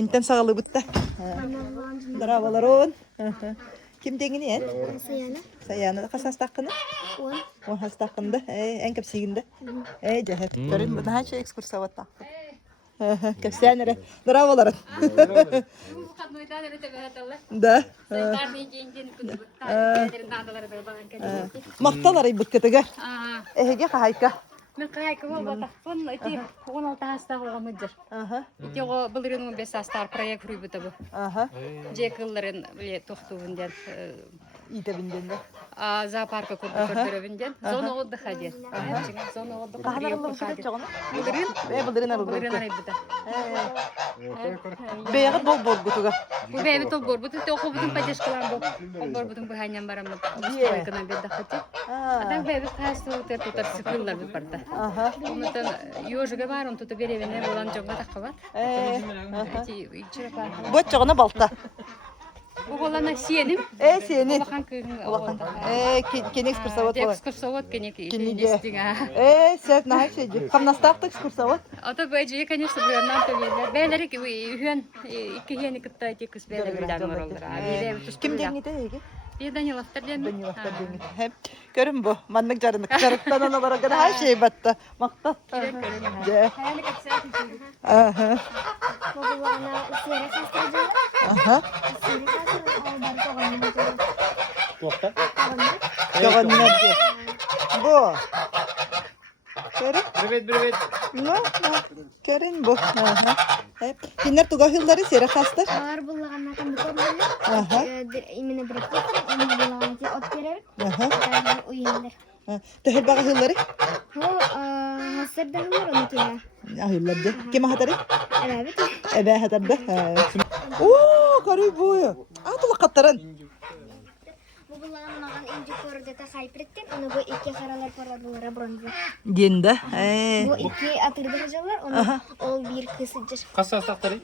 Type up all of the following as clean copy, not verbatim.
Интен сағалы бұтта. Дырабаларон. Ким деңін ең? Саяна. Саяна қасас таққыны? 10. 10 таққынды. Ән көпсегінді. Жәхет. Көрін бұны ханша экскурсоват таққы. Көпсәнірі. Дырабаларын. Да. Мақталар айбыт кетігі. Әйге қағайка. Мен қайқы болбата. Сон эти 16 астағы оға мүддір. Ити оға бұлырының 5 астар проект хүрүй бұты бұ. Жекілерін тоқтуынден. Итебінден де. Зоопарка көрдірібінден. Зона отдыха ден. Зона отдыха. Қағанарылы бұты жоғына? Бұлырын? Бұлырын арылы Бұлырын бұты. арай бұты. Бейгі бол бұтыға. Бұл бәйбі топ бор бұты. Тоқы бұтын падешкалан бұл. Ол бор бұтын бұхайнан барамыз. Стройкынан беді қыты. Адан бәйбі қайсы ұтыр тұтар сықылар бұт барда. Онытын ежігі бар, он тұты беревіне болан жоңға таққа бат. Бұт жоғына балта. Бұл болана сенім. Сені. Олақан күйін. Кен экскурсоват болай. Экскурсоват кенек. Кенеге. Сәт нағай шейді. Қамнастақты экскурсоват? Ата бәйджі, конечно, бұйырнан төлейлер. Бәйлері үйен екі хені күтті айтек күс бәйлі білден оралдыр. Кім деңгеде еге? Bir Даниловтар ден. Даниловтар деңгеде. Көрім бұ, манның жарынық. Жарықтан аналар оған ай шей батты. Мақтат. Hayali kapsayatın çünkü. Babana siyara kastırdı. Жоғаннар де. Бұ. Көрім? Привет. Көрін бұ. Кенер туға хылдары сері қастыр? Ağır bulağına kan bir imine bıraktık. Onu bulağına ki ot verir. Uyuyorlar. Төхіл баға хылдары? O hasır da var onu kime. Хылдарды. Кем ахатары? Evet. Әбә хатарды. О, көрі бұйы. Атылы қаттарын. Bu bulağın mağan ince koruda ta kayprettin. Onu bu iki karalar paradılara bronzı. Денді. Bu iki atırdı hocalar. Onu ol bir kısıcır. Қасы астақтары?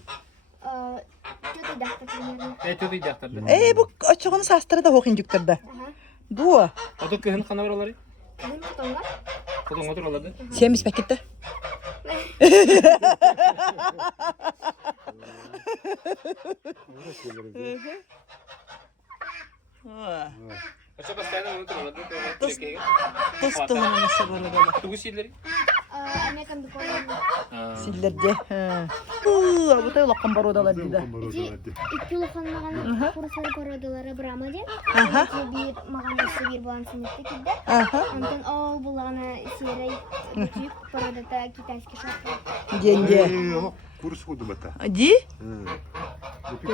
Kötü dağıtı primерно. Төтей жақтарды. Бұл açığını sastırı da оқин жүктерді. Бұ. Ото көхін қана баралары? Bunun tutamlar. Құдың отыр олады? Семіз пәкетті. Aşağı постоянно отыр олады? Тұстығының несі бар өділі. Туғы сийлері? Amerikan bir koruda. Силдерде. Бұтай ұлаққан бар өділер дейді. İki ulukan mağan kurusları korudalara brama diye. Bir mağan üstü bir bulan sinirde kidde. Ondan o bulağına siyere büyük koruda da kitayski şartlar. Денде. Курс худу бата. Ди? Бупик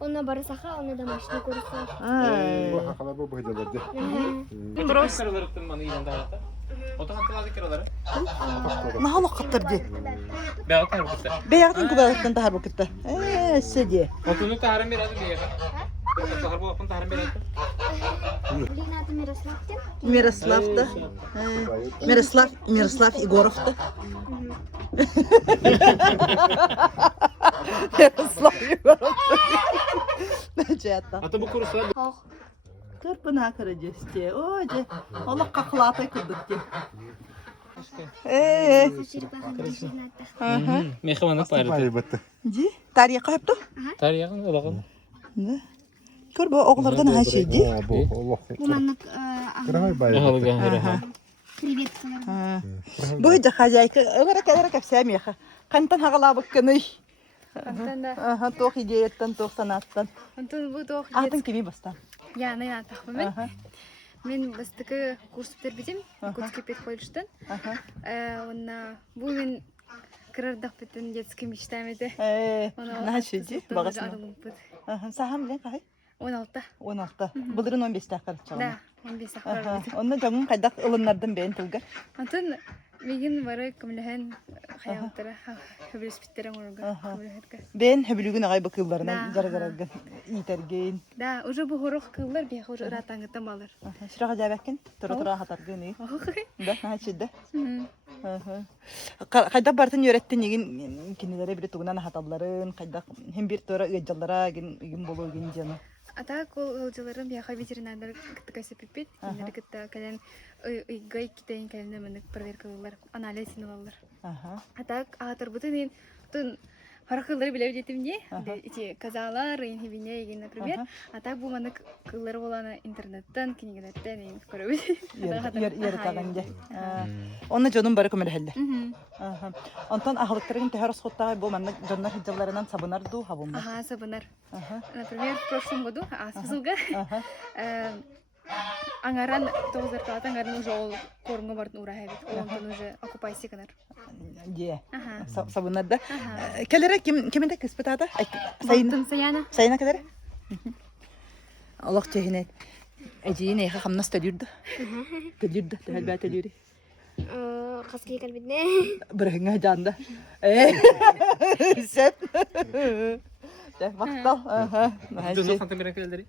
Ona barısaha, ona da maşını kurusu. Bu hakalar bu bahçelerde. Кіраларыптың маны үйден дағатта? Оты қаттылады кіралары? Нағалы қаттыр де. Бәғі тағыр күтті. Бәяқтың көбәліктен тағар бұл кетті. Сөде. Отыны тағырын береді бейеға? Тағыр болақын тағырын береді? Линаты Мирославтин. Мирослав'ды. Мирослав Егоров'ды. Мирослав Егоров'ды. Нәчәтті. Аты бұл құрысылар? Хоқ. Көрпіна кірі жесте. Оже, олық қақылатай күрдік де. Саширик бақын дешерін атты. Мехваны пайрыты. бата. Ди? Тарихқа өпті? Тарияғын олағын? Көр бұл оғылардан әшей де. Bu manlık Кырай бай. креветкалар. Бұл жа хазяйка. Өрек әпсәмеха. Қантан хағалабық күнүй. Тоқ идеяттан, тоқ санаттан. Антон бұл тоқ Атын кеме бастан. Я на тақпы мен. Мен бастықы курс бітір бітім. Курский педколледжден. Онна бұл мен кірардақ бітін детский мечтам еді. Нәші де бағасына. Саған білен қай? 16. 16. Бұлырын 15 тақыр Да, чағына. 15 ақпар бітім. Онны жаңын қайдақ ұлынлардың бәйін тұлғар. Антон меген бары көміліген қаяқтары хөбіліс біттерін ұрға. Бәйін хөбілігін ағай бұқыларына жарғарарған итерген. Да, уже бұл ғұрық қылдар бейқ уже ұратаңғыттан балыр. Шыраға жәбәккен, тұра қатарған үй. Да, нәшеді. Қайдақ бартын өреттен еген кенелері бірі тұғынан хаталарын, қайдақ hem bir тұра ұйджалара еген болу еген жаны. Ата кол ылжыларын бияха ветеринарлар кытты кайсы пиппет. Киндер кытта кален ыйгай китейин кален мындык проверкалар, анализ синалар. Ата агатыр бутын тун Хара кыллары биле жетим не? Ити казалар, инхибине, еген, например. А так бу маны кыллары боланы интернеттен, кинигенеттен, еген көрөбүз. Ер тагынды. Оны жонун бары көмөлһөллөр. Онтон ахылыктарын төһөр сcottагы бу манна жоннор хиҗалларынан сабынар ду хабым. Ага, сабынар. Например, в прошлом году, асфызылга, аңаран 9 зарплата, аңаран уже ол корунга бардын урахабит. Онтон уже оккупайся канар. Дие. Сабынар да. Келере кимде кыспытада? Сайын. Сайына келере? Аллах чехинет. Эжине яха хамнас төлүрдү. Төлүрдү, төлбө төлүрү. Қасқи кәлбетіне. Біріңе жанды. Сәт. Мақтал. Жонун кантан берен келдери?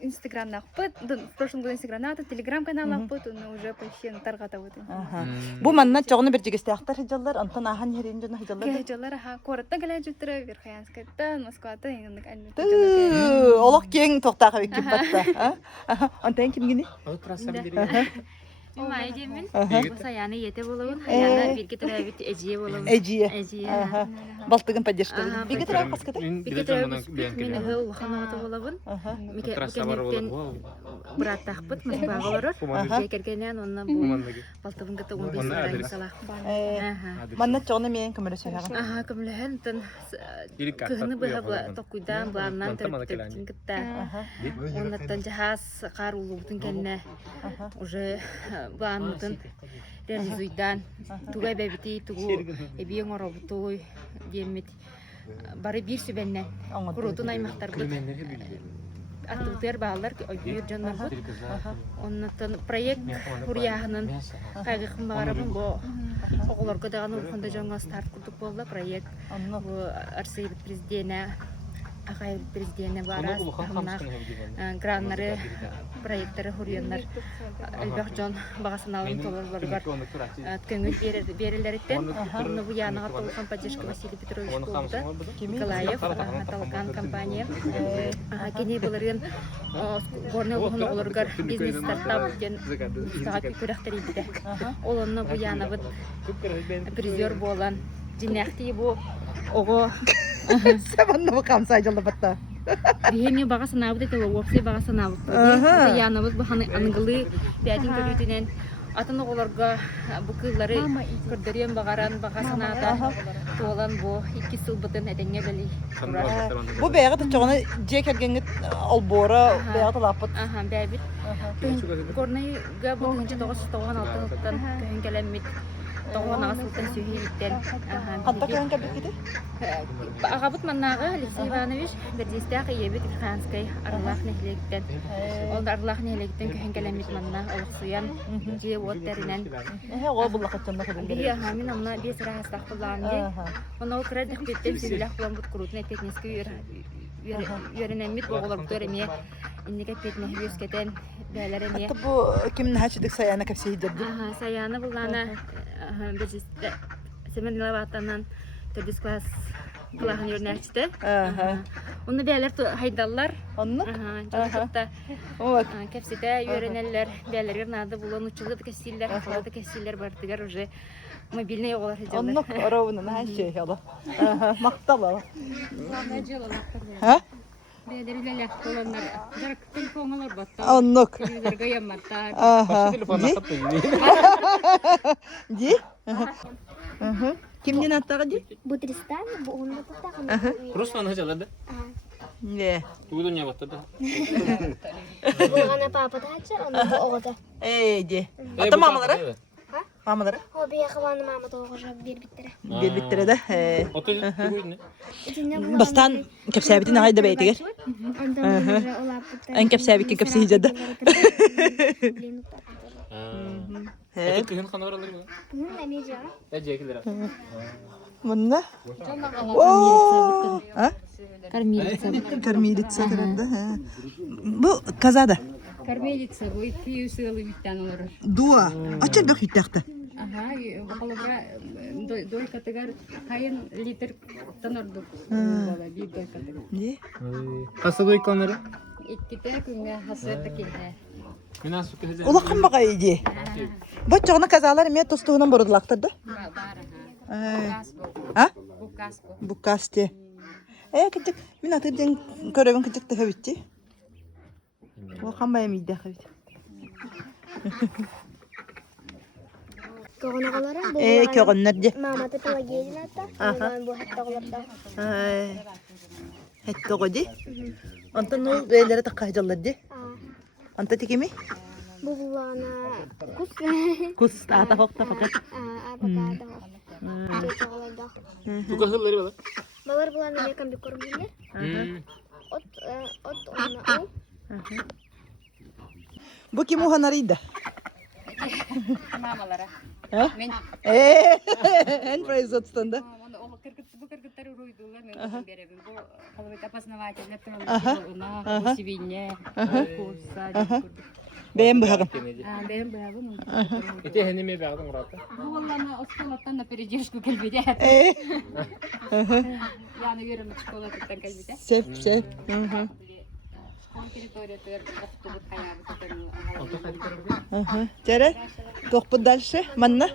Инстаграмна ақпыт, в прошлом году Инстаграмна аты, Телеграм-канал ақпыт, оны уже почти тарғата өтін. Бұл манна чоғыны бір жегесті ақтар хиджалар, антон ахан ерен жоны хиджалар? Хиджалар, аха, қораттан кәлі жүттірі, Верхаянскайттан, Москваттан, еңіндік әлмет. Олық кең тоқтағы беккеп батта. Антон кім гені? Ол праса билдери. Мен айдемін, саяны ете болуын, аяна бірге тұрабет әжие болуын. Әжие. Балтығын поддержкалы. Бірге тұрабет қасқады? Бірге тұрабет, мен ұғы ұлған оғаты болуын. Мекенеттен бұрат тақпыт, Москваға олырыр. Жекергенен онына бұл балтығын ғыты 15 сарайын салақ. Манна чоғыны мен көмірі сөйіған? Аха, көміліғін, тұн күхіні бұға тоқуйдан, бұғаннан түріктің ғытта. Оннаттан жахас қар ұлығытын кәніне уже баамытын реализуйдан тугай бәбити тугу эбиең оробутой диэммит бары бир сүбеннен курутун аймактарбыт аттыбытыр баалар ойбүйөр жаннарбыт оннаттан проект урияхынын кайгыкын баарабын бу оголорго даган урухунда жаңа старт курдук болду проект бу арсый президине Акай президентне барас, тамнах граннары проекттары хурьяннар Элбах Джон багасыналын толорлары бар. Көңүл берилерден оны бу яныга толгон поддержка Василий Петрович болду. Николаев аталган компания. Кене буларын горный улугуларга бизнес стартап ден стаат көрөктөр иде. Ол оны бу яныбыт призер болан. Жинакти бу ого Сәбанны бұл қамсай жылы бұтта. Бігене баға санабыд еті, опсай баға санабыд. Бұты яныбыз бұханы аңғылы бәдін көрітінен атын оғыларға бұл кыллары көрдерен бағаран баға санада туолан бұл 2 сыл бұтын әденге бәлі. Бұл бәйгі тұчығыны жек әргенгі албора бәйгі тұлапыт. Бәйбіт. Көрнайға бұл 1996 көхін кәләммет. Тоғын ағасылтын сүйейттен. Қанта көхін кәбіт кеді? Ағабыт маннағы Алексей Иванович Гордейстяқ ебет Ильханскай арылақ нәхілектен. Ол арылақ нәхілектен көхін кәләмет манна олықсуян же от тәрінен. Ол бұл лақытчанды құдын Бия хамин амна бес рахастақ бұлағынде. Оны ол кірадық беттен сөйләқ бұлан бұт құрутын әтекнескі үйерінәмет боғылар бұтөреме. Иннеге петне өскетен бәләреме. Атты бұл кімін хәчідік саяны кәпсей дерді? Саяны бұлғана бәжісті Семен Лаватанан төрдіс класс бұлағын өріне әчті. Оны бәлер хайдалар. Онны? Жоғытта кәпсеті үйерінелер бәлерге нады бұлан ұчылы кәсейлер, қалады кәсейлер бардығар уже мобильный оғылар хеджалар. Онны оровының әші еді. Мақтал алы. Бәлерілер қоланлар, жарық телефонлар баттар. Оннық. Телевизорға ямматтар. Ди? Кімден аттағы ди? Бутристан, бұғын бұтақтағын. Руслан хажалады. Не. Тугуду не баттады. Бұғана папа тағачы, оны оғыды. Ди. Ата мамалары? Мамалары? О, бия қабаны мама тоғыжа бербеттері. Бербеттері да. Оты тугуду не? Бастан кәпсәбетін ағайды бәйтігер. Ан кәпсәбетке кәпсей жады. Оты күйін қаны баралар бұл? Бұның әме жағы. Әже келдер. Мұнна? Кормилица. Кормилица кірді. Бұл казада? Кормилица, бұл 200 сылы биттен олар. Дуа. Ачар бәк үттәқті? Ага, қолыға дойкатығар қайын литр тонордық. Bir дойкатығар. Не? Қасы дойканары? Ikkite күнге хасырды келді. Мен асу кәзі. Олаққан баға еді. Бұл жоғына казалар мен тұстығынан бұрыдылақтырды? Бар. А? Букаску. Букасте. Кыжык, мен атырден көрөбүн кыжык тыха битти. Ол камбая мийде хабит. Коғонагалары Көгөннөр де. маматы Пелагея ата. Онан бу хаттагыларда. Хетто годи. Антон ол бейлери таккайдалар де. Анта тикими? Бу булана кус. Кус ата хокта факат. Апакада. Жетоголайда. Tukahılları var. Балар буланы мекан бик көрүнүлөр. От онна ол. Бу ким уханарыйда? Мамалара. Мен Эн производствонда. оны ол bu kırgıtları uydurlar men berebim. Bu halvet опознавательный тылына, сибине, курса. Бэм быхагын. Benim bırakım. Ete henime bağdım orada. Bu vallahi oskoladan da передержку келбеде. Yani görüm çikolatadan келбеде. Сеп. Школ территорияда автобус каябы. Oto hadi karabı. Жаре, тохпут дальше, манна.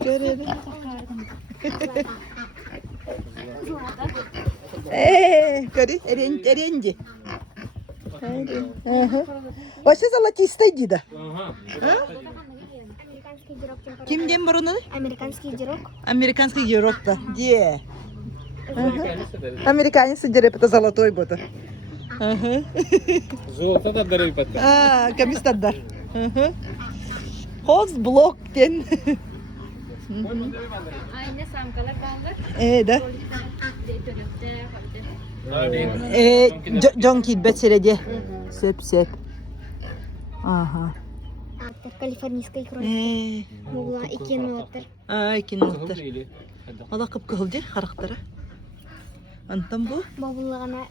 Жаре. Кори, эренди. Вообще золотистый да. Aha. Американский жирок температура. Кимден бурunu? Американский жирок. Американский жирок-то. Где? Amerikanisi de. Американец сидит, это золотой бота. Zolta da darayıp attı. Камистадар. Хоз блоктен. Aynı samkalar bağlar. Да. Джонки бәтсереде. Сөп. Ага. Калифорнийский кролик. Була 2 минуттар. Киноттар. Ала кып кылды характары. Антон бу? Бабуллагана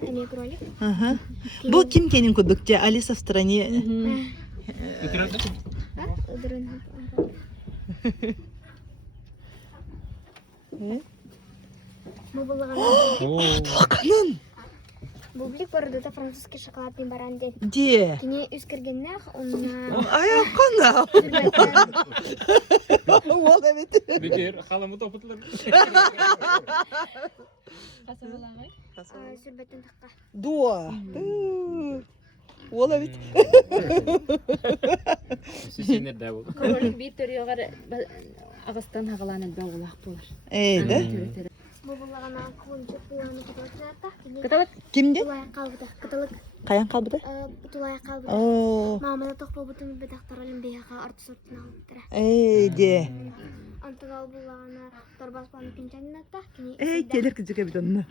эми кролик. Бу ким кенин кудукте Алиса в стране. Götürüldü. Ыдырын. Бабуллагана. Аканын. Бублик бардыта французский шоколадный баран ден. Де. Кини үскергеннах онна. Ай акана. Ол evet. Bitir. Halamı toputlar. Сүрбеттен такка. Дуа. Ол evet. Sisinler de bu. Кролик bir төрөөгөр Агастан хагаланат багулак булар. Да. Бабуллагана кунчук буяны кытылата. Кытабат Кимде? Тулай калбыта. Кытылык. Каян калбыды? Тулай калбыта. О. Мамада тохпол бутун бедактаралым бияга арты сортун алыптыра. Де. Антыгал буллагана торбас планы пинчанната. Кини. Келер кичике бит онну.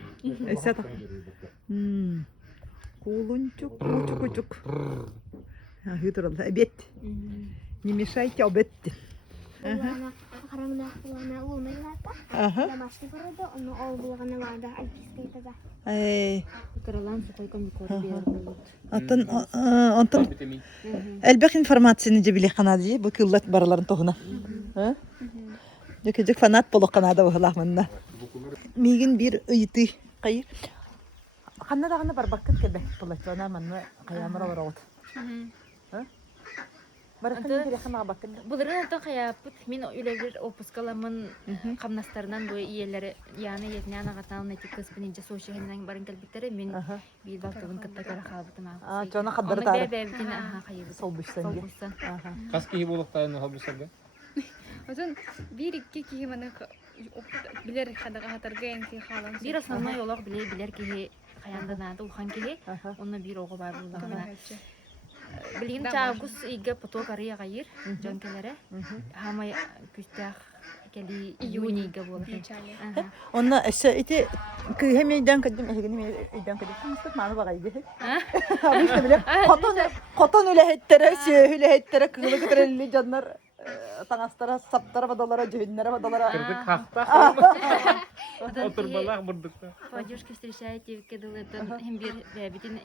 Сата. Кулунчук, кучук. Хытралла обед. Не мешайте обед. Буллагана караңна буллагана улмайлата. Домашний города, он ол буллагана лада альпийская таза. кыралан сукайкам бикор бер. Антон Vitamin. элбек информацияны же биле канады, бу кыллат барларын тогуна. Жеке фанат болуп канада булахмынна. Мигин бир ыйты кайы. Ханна дагына бар бакыт кебе булачана манна каямара барат. Баракын биле хана бакын. Буларын ата каяпыт мен үлелер опускаламын камнастарынан бу иелери яны етнен агаталны тиккеспин же сошиһеннән барын келбиттери мен бир бактыбын кытта кара халбытыма. Жона Оны каддыртар. бебебдин кайыбы. Сол бüşsen de. Kaski gibi oluklarını hablusarda. Озон бир икки кийимени билер хадага хатарга энки халан. Бир основной олог билер ки каянданады ухан ки оны бир ого бар булгана. Билин чагус иге пото кария гайыр жонкелере. Хамай күстах кели июнига болду. Онна эсе ити кыймейдан кадым эгени мейдан кадым мустак маны багайды. Абышты биле котон үлехеттере сөйлехеттере кылы кытрелли жаннар таңастара саптара бадалара жөннәре бадалара. Kırdık hakta. Oturmalar burdukta. Поддержка встречает кедылытын hem bir бебитин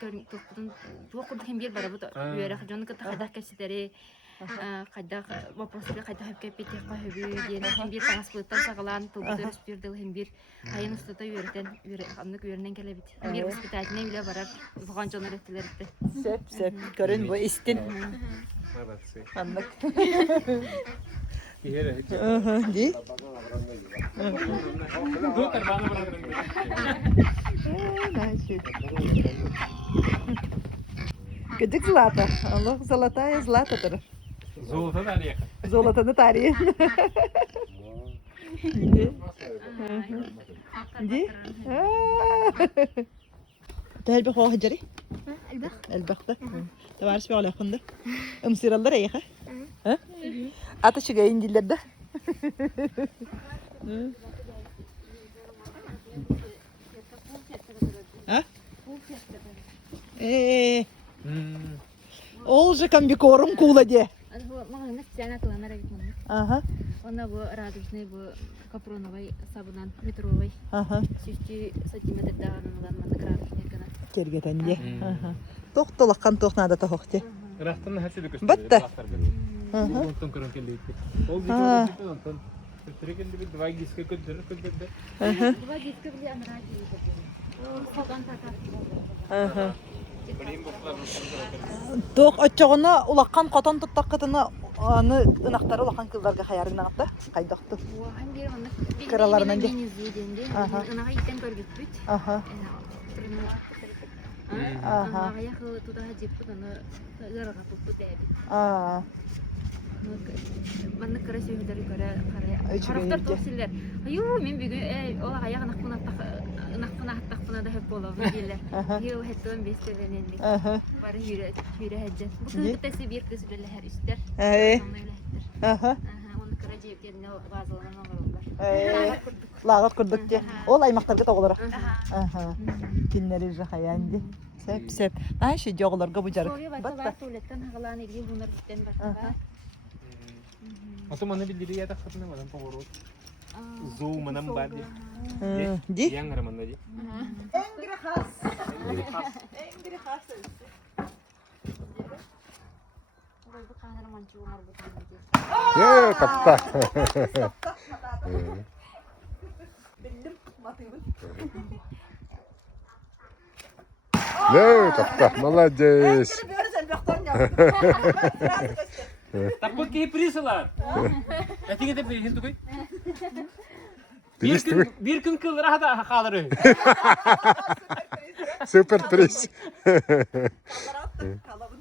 тоқтун тоқурду hem bir барабыт үйөрө жонка тахадак кеситери Кайда вопросты кайда хеп кепите кайбы диен бир таңас бултан сагалан тулдыр спирдел хем бир айын устата үйрөтен аннык үйрөнен келебит. Бир воспитательный биле барар узган жонор этилерди. Сеп, көрün bu istin. Молодцы. Anlık. Киһере. Ди? Доктор бана барадыр. Gıdık zlata. Allah zlataya zlatadır. Золото да река. Zolatanı tarihi. Ди? تهل بخو هجري؟ البخ البخ ده تبعرف شو على خنده امسير الله ريخه ها اتش جايين دي ده ها ايه olacak bir korum kula diye Мага сцена тулана рагитман. aha Она бу радужный бу капроновой сабынан метровой. aha 60 сантиметр дагынан радужный гана. kergeten diye aha tohtolakkan tohnada tohti Рахтан хасиде көстө. Батта. Aha. Онтон көрөн келди. Ол А. дикте онтон. Трекенде бит два гиске көддөр. aha Два диска били амраки. Саган тата. aha Тоқ отчоғына улаққан қотон тұттақ қытыны аны ынақтары улаққан кылдарға қаярын ағытта қайдақты. Кыраларынан де. Аха. Анаға иттен көргітпіт. Аха. Аха. Анаға яқылы тұдаға жеппіт, аны лырға тұтты дәбі. Аа. Манны кыра сөймдері көрі Өчі қарақтар көйілде. тоқсылар. Аю, мен бүгін олаға яқ ынақпына аттақпына да хөп болауын дейлер. Аха. Ел хеттуын бестелеріненлік. Aha. Бары үйрі әджен. Бұл кыз бір кыз білі әр үстер. Ee. Оны өләттір. Aha. Оны кыра жептеріне базылынан оңырылдар. Ee. Lağıt kurduk diye. Ol aymaqtarga toğulara. Aha. Kinleri jahayandi. Sep sep. Ay şu joğlarga bu jarık. Соғи Batta. бар туалеттен хағалан елге бұныр біттен баттаға. Ото мана билдири я так хатны мадан поворот. Зоу манам бади. Di. Яңгыр манда ди. Engri has. Engri has. Бұл қаныр манчу ұмар бұтын беді. 예, 갔다. Bildim. Matıyım. 네, 갔다. молодец. Görürüz elbaktan yaptım. Таппот ки присылар. Әтиге де берген түгей. Приз түгей. Bir gün kılır hada kalır. Супер приз. Kalarattım. Kalabın.